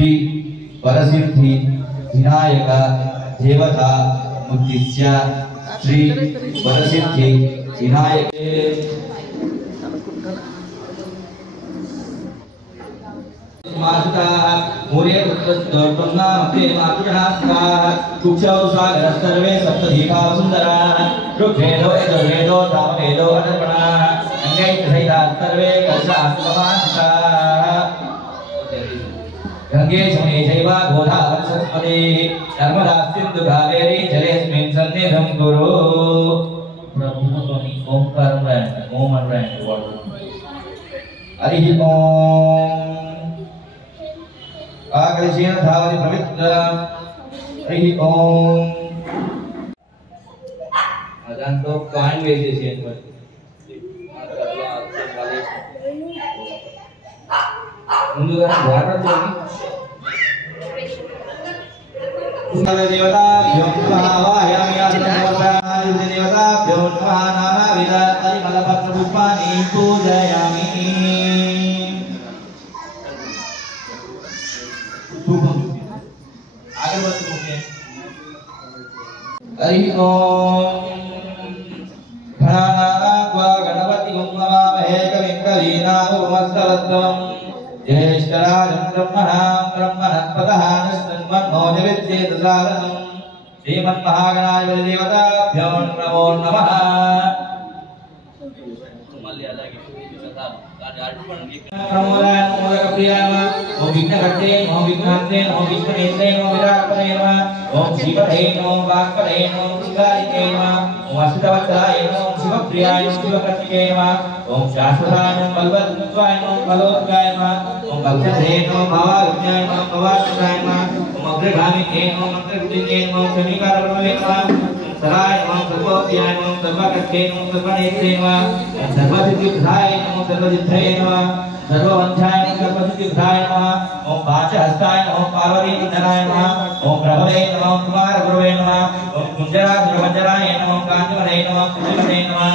श्री वरसिद्धि विनायक देवता उद्देश्य श्री वरसिद्धि विनायक मातुका मूले उत्तरतोन्ना मते मातुका कुक्षौ सागर सर्वे सप्तदीपा सुंदरा ऋग्वेदो यजुर्वेदो सामवेदो अदर्पणा अन्यै सहिता सर्वे कलशास्तमासिता गंगे समे चैव गोदावरी सरस्वती नर्मदा सिंधु कावेरी जलेस्मिन् सन्निधिं कुरु प्रभु स्वामी ओंकार में ओम अनरैंड वर्ड हरि ओम आकर्षण धावति पवित्र हरि ओम अजान तो कान वेचे छे पर ముందుగా వాటర్ తోని దేవతా వ్యోమవాయామి దేవతా వ్యోమనామా విద పరిమళ పత్ర పుష్పాని పూజయామి अगरबत्ती मुख्य हरि ओम घनानात्वा गणपति उम्मवामहे कविं कवीनामुपमस्तवत्वं ज्येष्ठराजं ब्रह्मणस्पतः नस्तन्वन्नो निविद्येतसादनं श्रीमन्महागणाधिपति देवताभ्यो नमो नमः ओम विघ्नहर्ते ओम विघ्नान्ते ओम विघ्नेन्द्रे ओम विराट्पते नमः ओम शिवपते ओम वाक्पते ओम शिवालिके नमः ओम अष्टवक्त्राय ओम शिवप्रियाय ओम शिवप्रतिके नमः ओम शाश्वताय ओम बलवद्वाय ओम बलोद्गाय नमः ओम भक्तधे ओम भावाज्ञाय ओम भवात्मनाय नमः ओम अग्रगामिके ओम अग्रगुदिके ओम शनिकारप्रभवे नमः सराय ओम सर्वोपयाय ओम सर्वकर्ते ओम सर्वनेत्रे नमः ओम सर्वसिद्धिप्रदाय ओम सर्वसिद्धये नमः सर्ववंशाय नमः सर्वसिद्धिप्रदाय नमः ओम पांचहस्ताय ओम पार्वती नंदनाय नमः ओम प्रभवे नमः ओम कुमारगुरवे नमः ओम कुंजराधरवंजराय नमः ओम कांतिमते नमः कुंजमते नमः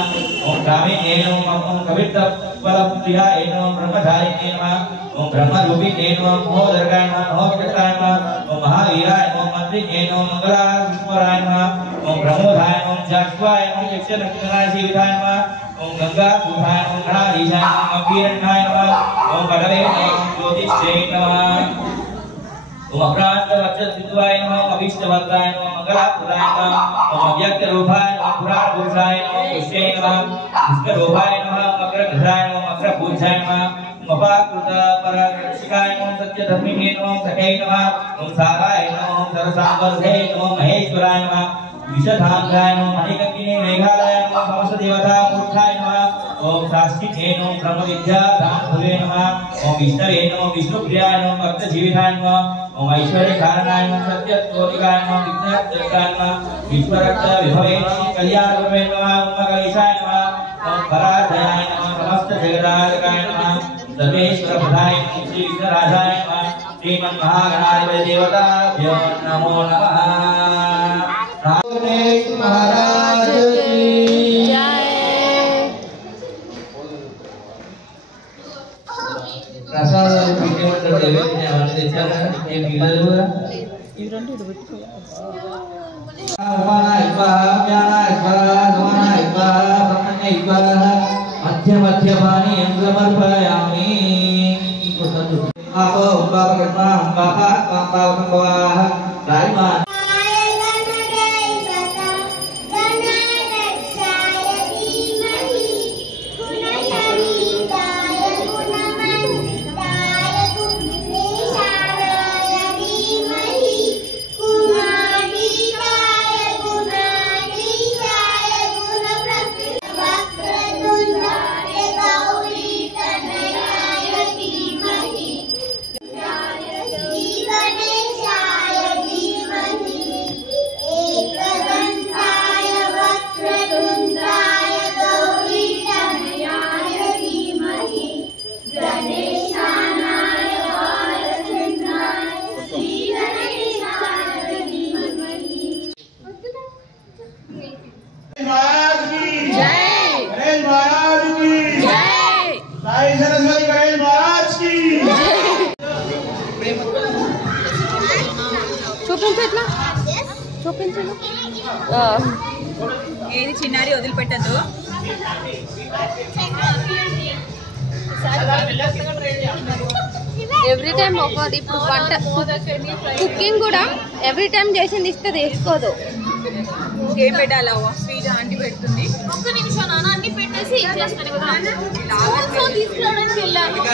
ओम कामिने नमः ओम कवित्तफलप्रियाय नमः ब्रह्मचारिणे नमः ओम ब्रह्मरूपिणे नमः मोहदर्गाय नमः मोहचक्राय नमः ओम महावीराय नमः मंत्रिणे नमः मंगलास्वराय नमः ओम ब्रह्मोधाय ओम जाष्वाय ओम यक्षनक्षत्राय जीविताय नमः ओम गंगा सुधाय ओम गणाधीशाय ओम अभिरण्णाय नमः ओम बलवे नमः ज्योतिषे नमः ओम अभ्रांतवक्षसिद्धवाय नमः ओम अभीष्टवक्त्राय नमः मंगलापुराय नमः ओम अव्यक्तरूपाय नमः पुराणपुरुषाय नमः पुष्ये नमः पुष्करूपाय नमः ओम अग्रगहराय नमः अग्रपूज्याय नमः ओम अपाकृत पररक्षिकाय नमः सत्यधर्मिणे नमः सखे नमः ओम साराय नमः ओम सरसांवर्धे नमः महेश्वराय नमः विशधांगाय नमः मणिकर्णिने मेघालय नमः समस्त देवता मूर्धाय नमः ओम साष्टिके नमः ब्रह्मविद्या धामभुवे नमः ओम विष्णवे नमः विष्णुप्रियाय नमः भक्तजीविताय नमः ओम ऐश्वर्य कारणाय नमः सत्यस्वरूपाय नमः विघ्नहर्ताय नमः विश्वरक्त विभवे नमः कल्याणरूपे नमः ओम गणेशाय नमः ओम पराजयाय नमः समस्त जगदायकाय नमः सर्वेश्वर प्रदाय नमः श्री विघ्नराजाय नमः श्रीमन्महागणाधिपति देवताभ्यो नमो नमः गणेश महाराज की जय। प्रसाद पीने मंडल देवे हमारे देश ये मिला हुआ इधर तो बिल्कुल हमारा इबाह प्यारा इबाह हमारा इबाह ब्रह्मण्य इबाह मध्य मध्य पानी अंगमर्पयामि आपो उपाप कर्मा बापा बापा भगवाह राइमा सरस्वती गणेश महाराज की చూపించు ఎట్లా చూపించు ఏది చిన్నారి వదిలిపెట్టద్దు. ఎవ్రీ టైం ఒకటి ఇప్పుడు వంట కుకింగ్ కూడా ఎవ్రీ టైం చేసింది ఇస్తే తీసుకోదు. ఏం పెట్టాలా స్వీట్ ఆంటీ పెడుతుంది. ఒక్క నిమిషం నాన్న అన్ని పెట్టేసి ఇచ్చేస్తాను కదా తీసుకురావడానికి వెళ్ళాను.